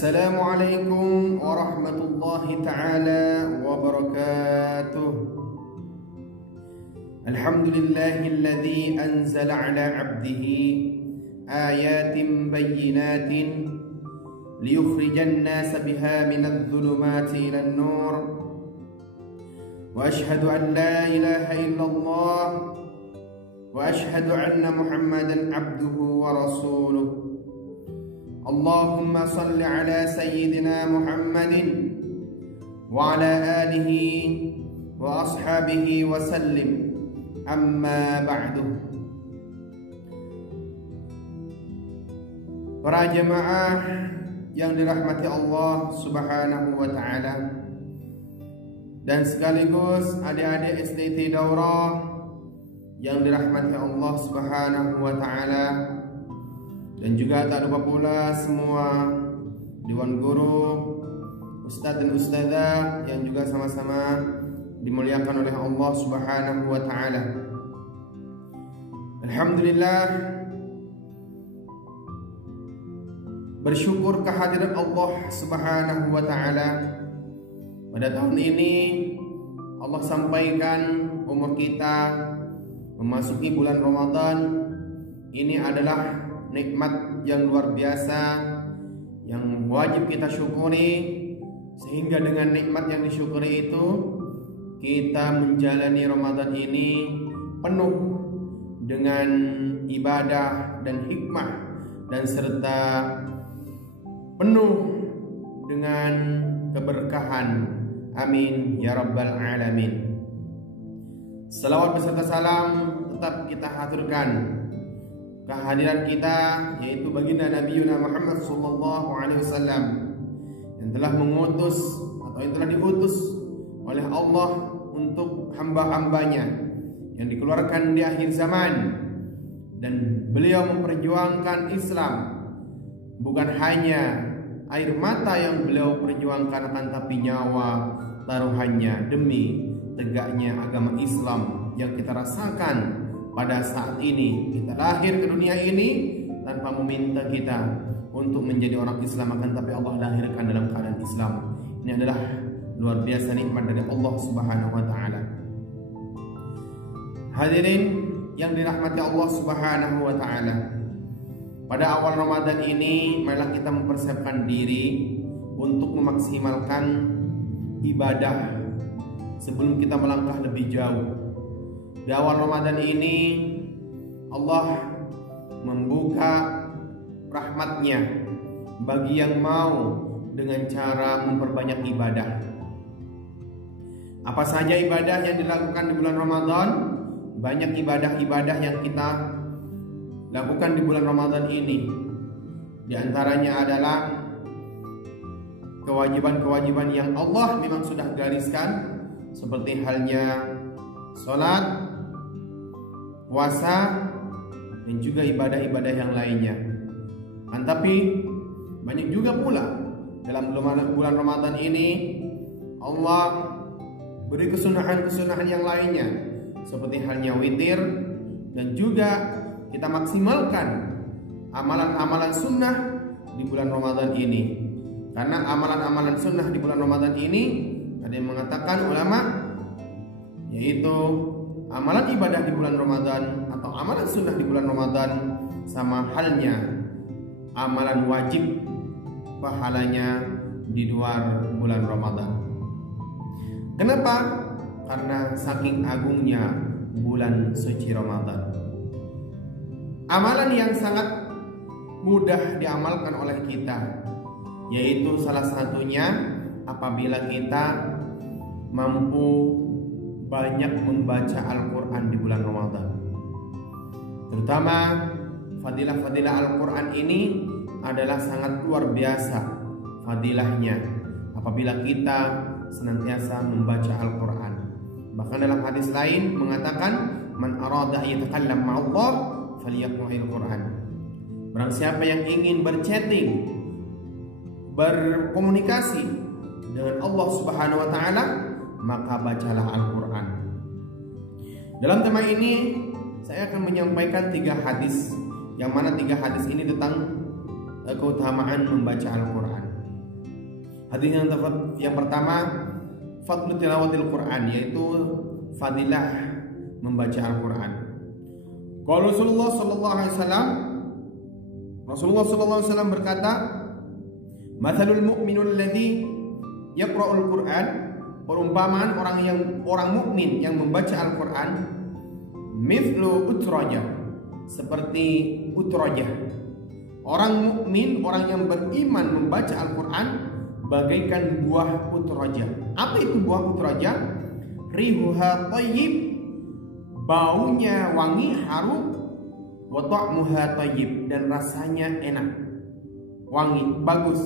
Assalamualaikum warahmatullahi ta'ala wabarakatuh. Alhamdulillahilladzi anzala ala abdihi ayatin bayyinatin liyukhrijan nasa biha minadh dhulumati ilan nur. Wa ashhadu an la ilaha illallah wa ashhadu anna Muhammadan abduhu wa rasuluh. Allahumma salli ala sayyidina Muhammadin wa ala alihi wa ashabihi wa sallim. Amma ba'du. Para jemaah yang dirahmati Allah Subhanahu wa ta'ala, dan sekaligus adik-adik SDT Daurah yang dirahmati Allah Subhanahu wa ta'ala, dan juga tak lupa pula semua Dewan Guru, Ustadz dan Ustadzah yang juga sama-sama dimuliakan oleh Allah Subhanahu wa ta'ala. Alhamdulillah, bersyukur kehadiran Allah Subhanahu wa ta'ala. Pada tahun ini Allah sampaikan umur kita memasuki bulan Ramadan. Ini adalah nikmat yang luar biasa yang wajib kita syukuri, sehingga dengan nikmat yang disyukuri itu kita menjalani Ramadan ini penuh dengan ibadah dan hikmah, dan serta penuh dengan keberkahan. Amin ya rabbal alamin. Salawat beserta salam tetap kita haturkan kehadiran kita, yaitu baginda Nabi Muhammad sallallahu alaihi wasallam, yang telah mengutus atau yang telah diutus oleh Allah untuk hamba-hambanya yang dikeluarkan di akhir zaman. Dan beliau memperjuangkan Islam, bukan hanya air mata yang beliau perjuangkan, akan tapi nyawa taruhannya demi tegaknya agama Islam yang kita rasakan pada saat ini. Kita lahir ke dunia ini tanpa meminta kita untuk menjadi orang Islam, akan tapi Allah lahirkan dalam keadaan Islam. Ini adalah luar biasa nikmat dari Allah Subhanahu wa ta'ala. Hadirin yang dirahmati Allah Subhanahu wa ta'ala, pada awal Ramadan ini marilah kita mempersiapkan diri untuk memaksimalkan ibadah sebelum kita melangkah lebih jauh. Di awal Ramadan ini Allah membuka rahmatnya bagi yang mau dengan cara memperbanyak ibadah. Apa saja ibadah yang dilakukan di bulan Ramadan? Banyak ibadah-ibadah yang kita lakukan di bulan Ramadan ini. Di antaranya adalah kewajiban-kewajiban yang Allah memang sudah gariskan, seperti halnya sholat, puasa, dan juga ibadah-ibadah yang lainnya. Tapi banyak juga pula dalam bulan Ramadan ini Allah beri kesunahan-kesunahan yang lainnya, seperti halnya witir, dan juga kita maksimalkan amalan-amalan sunnah di bulan Ramadan ini. Karena amalan-amalan sunnah di bulan Ramadan ini, ada yang mengatakan ulama, yaitu amalan ibadah di bulan Ramadan atau amalan sunnah di bulan Ramadan sama halnya amalan wajib pahalanya di luar bulan Ramadan. Kenapa? Karena saking agungnya bulan suci Ramadan. Amalan yang sangat mudah diamalkan oleh kita, yaitu salah satunya apabila kita mampu banyak membaca Al-Quran di bulan Ramadan. Terutama fadilah-fadilah Al-Quran ini adalah sangat luar biasa fadilahnya apabila kita senantiasa membaca Al-Quran. Bahkan dalam hadis lain mengatakan, man arada yatakallam ma'allah falyaqra'il Quran. Barang siapa yang ingin berchatting, berkomunikasi dengan Allah Subhanahu wa ta'ala, maka bacalah Al-Quran. Dalam tema ini saya akan menyampaikan 3 hadis, yang mana 3 hadis ini tentang keutamaan membaca Al-Quran. Hadis yang pertama, fadlu tilawatil Quran, yaitu fadilah membaca Al-Quran. Kalau Rasulullah sallallahu alaihi wasallam berkata, "Matsalul mu'minul ladzi yaqra'ul Qur'an," perumpamaan orang mukmin yang membaca Al-Quran, mithlu utrajah, seperti utrajah. Orang mukmin, orang yang beriman membaca Al-Quran bagaikan buah utrajah. Apa itu buah utrajah? Rihuha thayyib, baunya wangi, harum, wa ta'muha thayyib, dan rasanya enak, wangi, bagus,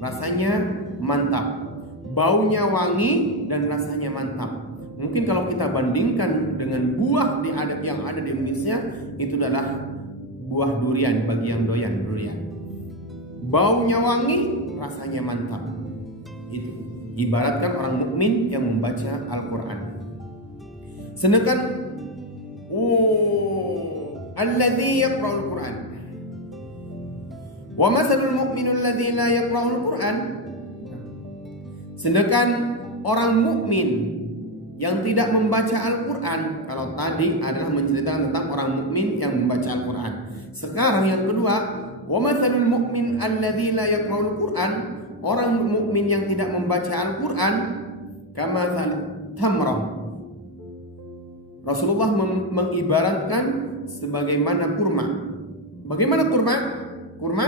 rasanya mantap. Baunya wangi dan rasanya mantap. Mungkin kalau kita bandingkan dengan buah yang ada di Indonesia, itu adalah buah durian bagi yang doyan durian. Baunya wangi, rasanya mantap. Itu ibaratkan orang mukmin yang membaca Al-Quran. Sedangkan alladzi yaqra'ul Quran wa masalul mu'minul ladzi la yaqra'ul Quran. Sedangkan orang mukmin yang tidak membaca Al-Quran, kalau tadi adalah menceritakan tentang orang mukmin yang membaca Al-Quran. Sekarang yang kedua, wa matsalul mu'min alladzi la yaqra'ul Quran, orang mukmin yang tidak membaca Al-Quran, kamatsal tamra. Rasulullah mengibaratkan sebagaimana kurma. Bagaimana kurma? Kurma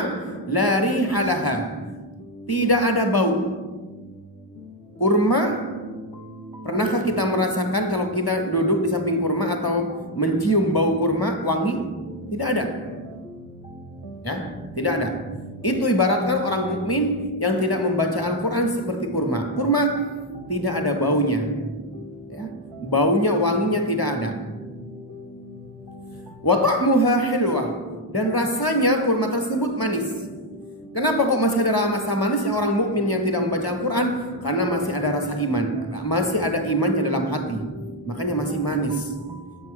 la rihalaha, tidak ada bau. Kurma, pernahkah kita merasakan kalau kita duduk di samping kurma atau mencium bau kurma wangi? Tidak ada. Ya, tidak ada. Itu ibaratkan orang mukmin yang tidak membaca Al-Quran seperti kurma. Kurma tidak ada baunya, ya, baunya, wanginya tidak ada. Wa ta'muha hilwa, dan rasanya kurma tersebut manis. Kenapa kok masih ada rasa manisnya orang mukmin yang tidak membaca Al-Quran? Karena masih ada rasa iman, masih ada imannya dalam hati, makanya masih manis.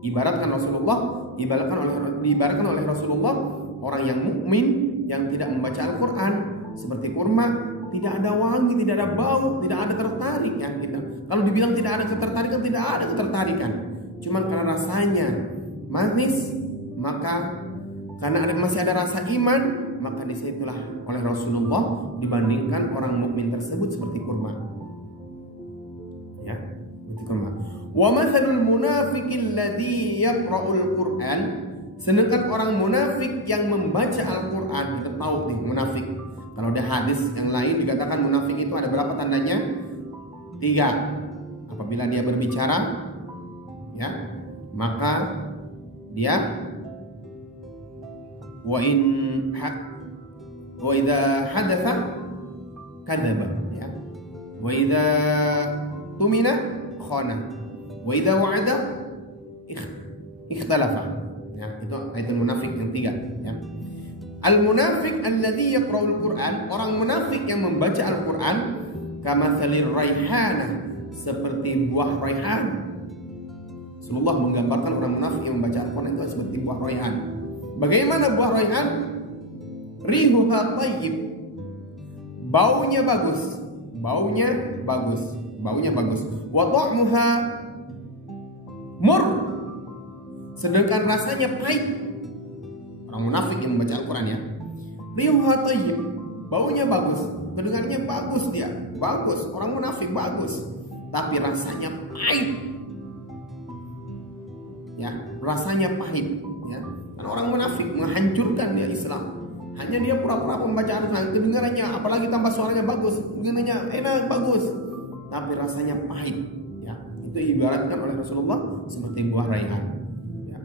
Diibaratkan oleh Rasulullah, orang yang mukmin yang tidak membaca Al-Quran seperti kurma, tidak ada wangi, tidak ada bau, tidak ada tertarik ya kita. Kalau dibilang tidak ada ketertarikan, tidak ada ketertarikan. Cuman karena rasanya manis, maka karena masih ada rasa iman, maka disitulah oleh Rasulullah dibandingkan orang mukmin tersebut seperti kurma. Ya, seperti kurma. Wa matsalul munafiqil ladzi yaqra'ul Qur'an, sedangkan orang munafik yang membaca Al-Quran. Kita tahu nih munafik. Kalau ada hadis yang lain dikatakan munafik itu ada berapa tandanya? 3. Apabila dia berbicara, ya, maka dia wa idza hadatsa kadzaba, ya, wa idza tumina khana, wa idza wa'ada ikhtalafa. Ya, itu ayatul munafik yang 3, ya. Al-munafiq alladzi yaqra'ul Qur'an, orang munafik yang membaca Al-Qur'an, kamatsalir raihana, seperti buah raihan. Rasulullah menggambarkan orang munafik yang membaca Al-Qur'an itu seperti buah raihan. Bagaimana buah raihan? Rihuha thayyib, baunya bagus, baunya bagus, baunya bagus. Wa ta'muha mur, sedangkan rasanya pahit. Orang munafik yang membaca Al-Quran, ya. Rihuha thayyib, baunya bagus, kedengarannya bagus, dia bagus, orang munafik bagus, tapi rasanya pahit. Ya, rasanya pahit, ya. Karena orang munafik menghancurkan dia Islam. Hanya dia pura-pura membaca Al-Quran, kedengarannya, apalagi tambah suaranya bagus, kedengarannya enak, bagus, tapi rasanya pahit. Ya, itu ibaratkan oleh Rasulullah seperti buah raihan. Ya.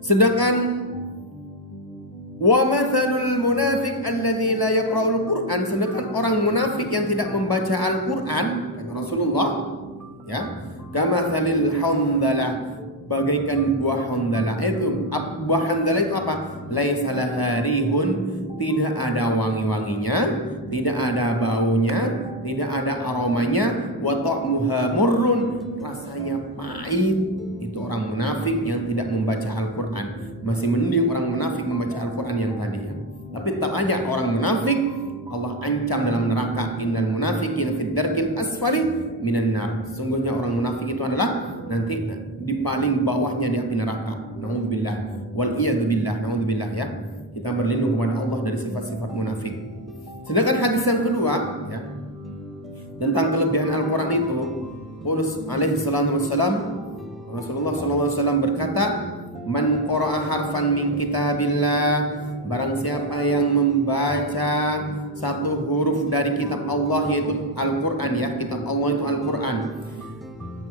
Sedangkan wa matsalul munafiq alladzi la yaqra'ul Qur'an, sedangkan orang munafik yang tidak membaca Al-Quran, kata Rasulullah, ya, kamatsalil handala, bagaikan buah handala. Itu buah handala itu apa? Laisa laha rihun, tidak ada wangi-wanginya, tidak ada baunya, tidak ada aromanya. Wa ta'muha murrun, rasanya pahit. Itu orang munafik yang tidak membaca Al-Quran. Masih mending orang munafik membaca Al-Quran yang tadi, ya. Tapi tetap aja orang munafik Allah ancam dalam neraka. Innal munafiqina fid darkil asfali minan nar. Sungguhnya orang munafik itu adalah nanti di paling bawahnya di api neraka. Nauzubillah wal iyad billah. Nauzubillah ya. Kita berlindung kepada Allah dari sifat-sifat munafik. Sedangkan hadis yang kedua ya tentang kelebihan Al-Qur'an itu, Paulus alaihi salatu wassalam, Rasulullah sallallahu alaihi wasallam berkata, "Man qara'a harfan min kitabillah." Barang siapa yang membaca satu huruf dari kitab Allah, yaitu Al-Quran ya, kitab Allah itu Al-Quran,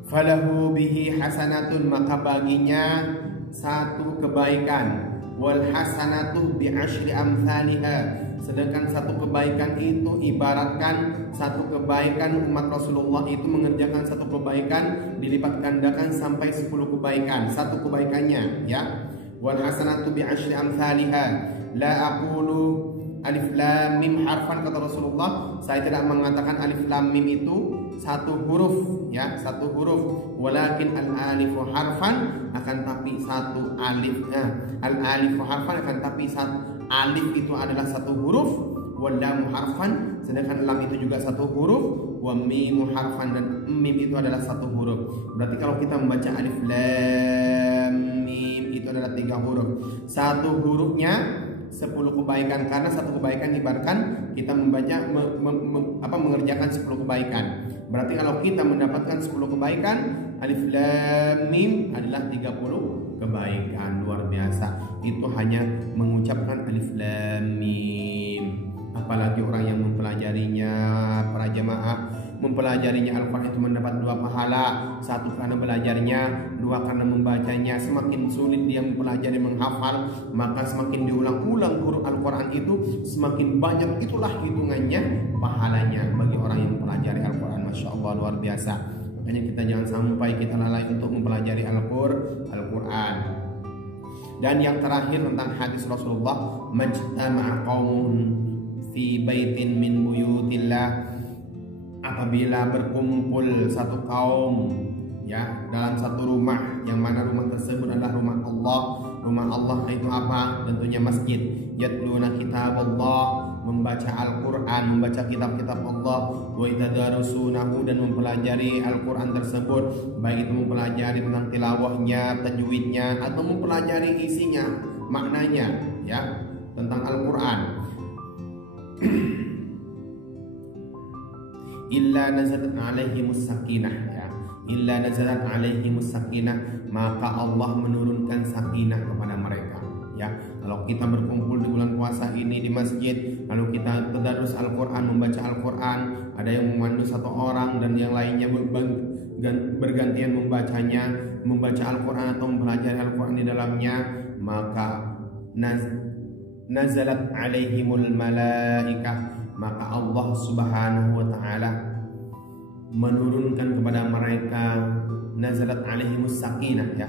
falahu bihi hasanatun, maka baginya satu kebaikan, wal hasanatu bi asyri amsalihha, sedangkan satu kebaikan itu ibaratkan satu kebaikan umat Rasulullah itu mengerjakan satu kebaikan dilipat gandakan sampai 10 kebaikan satu kebaikannya ya. Wal hasanatu bi asyri amsalihha. La aqulu alif lam mim harfan, kata Rasulullah, saya tidak mengatakan alif lam mim itu satu huruf ya, satu huruf, walakin al alifu harfan, akan tapi satu alif, al alifu harfan, akan tapi satu alif itu adalah satu huruf, wal lam harfan, sedangkan lam itu juga satu huruf, wa mim harfan, dan mim itu adalah satu huruf. Berarti kalau kita membaca alif lam mim itu adalah 3 huruf, satu hurufnya 10 kebaikan, karena satu kebaikan ibaratkan kita membaca mengerjakan 10 kebaikan. Berarti kalau kita mendapatkan 10 kebaikan, alif lam mim adalah 30 kebaikan. Luar biasa. Itu hanya mengucapkan alif lam mim. Apalagi orang yang mempelajarinya, para jamaah, mempelajarinya Al-Quran itu mendapat 2 pahala. 1 karena belajarnya, 2 karena membacanya. Semakin sulit dia mempelajari, menghafal, maka semakin diulang-ulang huruf Al-Quran itu, semakin banyak itulah hitungannya pahalanya bagi orang yang mempelajari Al-Quran. Masya Allah, luar biasa. Makanya kita jangan sampai kita lalai untuk mempelajari Al-Quran. Dan yang terakhir tentang hadis Rasulullah, majtama'a qaumun fi baitin min buyutillah, apabila berkumpul satu kaum ya dalam satu rumah, yang mana rumah tersebut adalah rumah Allah. Rumah Allah itu apa? Tentunya masjid. Yatluna kitaballah, membaca Al-Quran, membaca kitab-kitab Allah, wa yatadarasunahu, dan mempelajari Al-Quran tersebut, baik itu mempelajari tentang tilawahnya, tajwidnya, atau mempelajari isinya, maknanya ya tentang Al-Quran. Illa nazalat alaihimus sakinah ya. Illa nazalat alaihimus sakinah, maka Allah menurunkan sakinah kepada mereka ya. Kalau kita berkumpul di bulan puasa ini di masjid, lalu kita tadarus Al-Quran, membaca Al-Quran, ada yang memandu 1 orang dan yang lainnya bergantian membacanya, membaca Al-Quran atau mempelajari Al-Quran di dalamnya, maka nazalat alaihimul malaikah, maka Allah subhanahu wa ta'ala menurunkan kepada mereka, nazalat alaihimus sakinah ya,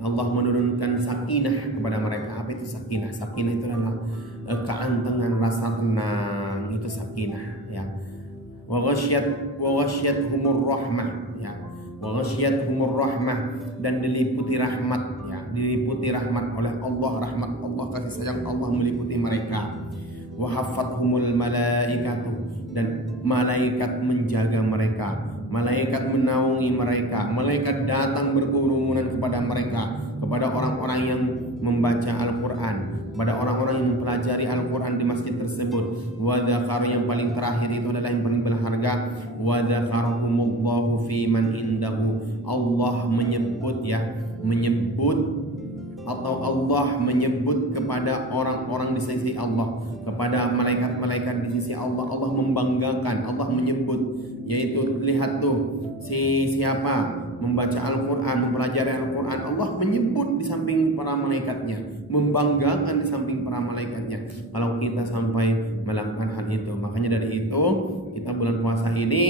Allah menurunkan sakinah kepada mereka. Apa itu sakinah? Sakinah itu adalah keantengan, rasa tenang, itu sakinah ya. Wa ghasyiyatuhumur rahmah ya, wa ghasyiyatuhumur rahmah, dan diliputi rahmat ya, diliputi rahmat oleh Allah, rahmat Allah, kasih sayang Allah meliputi mereka. Wa haffathumul malaikatu, dan malaikat menjaga mereka, malaikat menaungi mereka, malaikat datang berkerumunan kepada mereka, kepada orang-orang yang membaca Al-Quran, kepada orang-orang yang mempelajari Al-Quran di masjid tersebut. Wa dzakar, yang paling terakhir itu adalah yang paling berharga, wa dzakarahumullahu fi man indahu, Allah menyebut ya, menyebut atau Allah menyebut kepada orang-orang di sisi Allah, kepada malaikat-malaikat di sisi Allah. Allah membanggakan, Allah menyebut, yaitu lihat tuh siapa membaca Al-Quran, mempelajari Al-Quran, Allah menyebut di samping para malaikatnya, membanggakan di samping para malaikatnya. Kalau kita sampai melakukan hal itu, makanya dari itu kita bulan puasa ini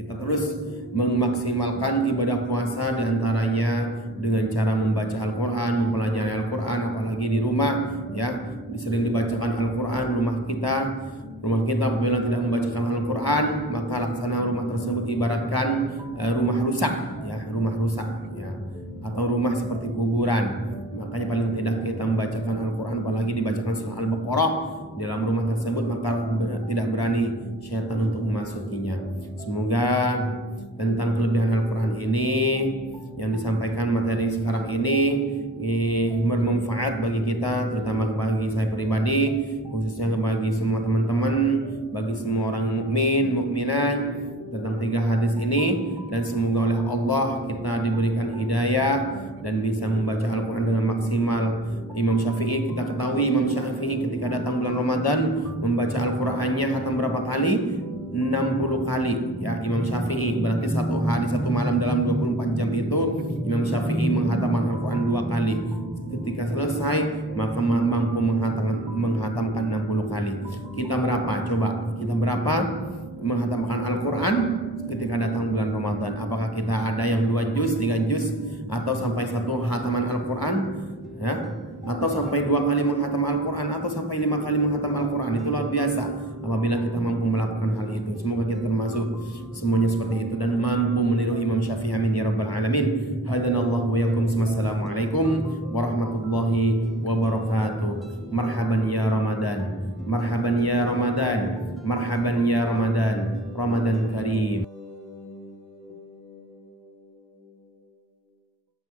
kita terus memaksimalkan ibadah puasa, diantaranya dengan cara membaca Al-Quran, mempelajari Al-Quran, apalagi di rumah ya, sering dibacakan Al-Quran. Rumah kita apabila tidak membacakan Al-Quran, maka laksana rumah tersebut ibaratkan rumah rusak ya, rumah rusak ya, atau rumah seperti kuburan. Makanya paling tidak kita membacakan Al-Quran, apalagi dibacakan surah Al-Baqarah, di dalam rumah tersebut, maka tidak berani syaitan untuk memasukinya. Semoga tentang kelebihan Al-Quran ini yang disampaikan materi sekarang ini bermanfaat bagi kita, terutama bagi saya pribadi, khususnya bagi semua teman-teman, bagi semua orang mukmin, mukminat, tentang 3 hadis ini. Dan semoga oleh Allah kita diberikan hidayah dan bisa membaca Al-Quran dengan maksimal. Imam Syafi'i, kita ketahui Imam Syafi'i ketika datang bulan Ramadan membaca Al-Qurannya khatam berapa kali? 60 kali ya. Imam Syafi'i berarti satu hari satu malam dalam 24 jam itu Imam Syafi'i menghatamkan Al-Quran 2 kali. Ketika selesai maka mampu menghatamkan 60 kali. Kita berapa? Coba kita berapa menghatamkan Al-Quran ketika datang bulan Ramadan? Apakah kita ada yang 2 juz, 3 juz, atau sampai 1 hataman Al-Quran ya? Atau sampai 2 kali menghatam Al-Quran, atau sampai 5 kali menghatam Al-Quran? Itu luar biasa apabila kita mampu melakukan hal itu. Semoga kita termasuk semuanya seperti itu dan mampu meniru Imam Syafi'i, amin ya rabbal alamin. Hadanallahu wa yakum. Assalamualaikum warahmatullahi wabarakatuh. Marhaban ya Ramadan, marhaban ya Ramadan, marhaban ya Ramadan, Ramadan karim.